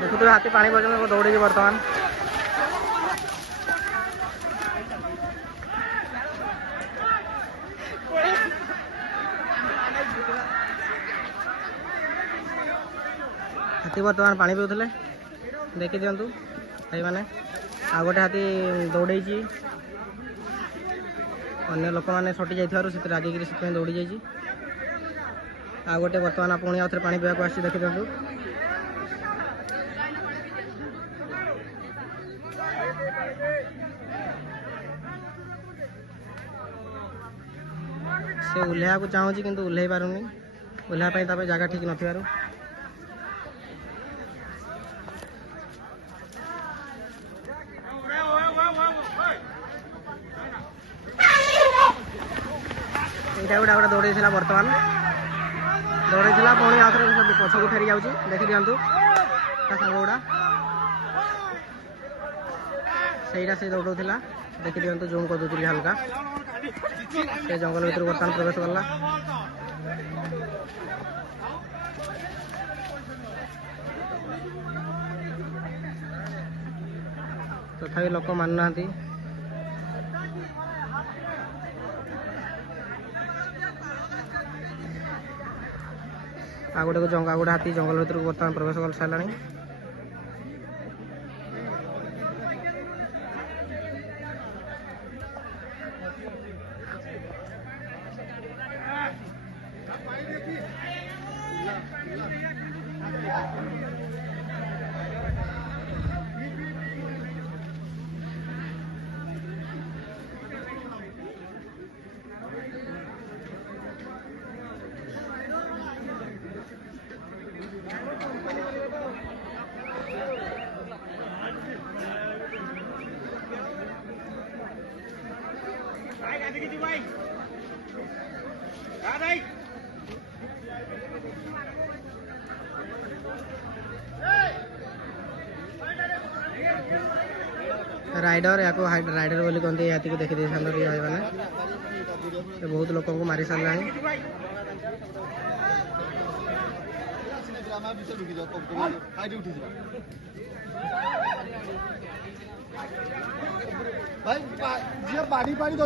देखु हाथी पानी पर्यटन दौड़ी बर्तमान हाथी बर्तमान पानी पीउले देखी दिंतु भाई मैंने आ गोटे हाथी दौड़े अन्य लोक मैंने सटी जाइए रागिकी दौड़ी जाइए आ गोटे बर्तमान पुणी आउ थे पानी पीवा आसी देखी दिंतु से ओह्लैया चाहूँगी किंतु ओह्लैई पारुनी ओह्लैया जगह ठीक नथिबारु यहाँ गोटे गोटे दौड़े बर्तमान दौड़े पुणी आउ थे पछक फेरी जाऊँ देखी दिंतु सांग गुड़ा सहीटा से दौड़ा देखी दिंतु जूम कर दूसरी हल्का से जंगल भर बर्तमान प्रवेश कला तथापि लोक मानुना आ गोटे गोटे हाथी जंगल भर बर्तमान प्रवेश कर सारा राइडर या राइडर बोली कहते हाथी को देखी दे सारे भाई मैंने बहुत लोक को मारी सारा भाई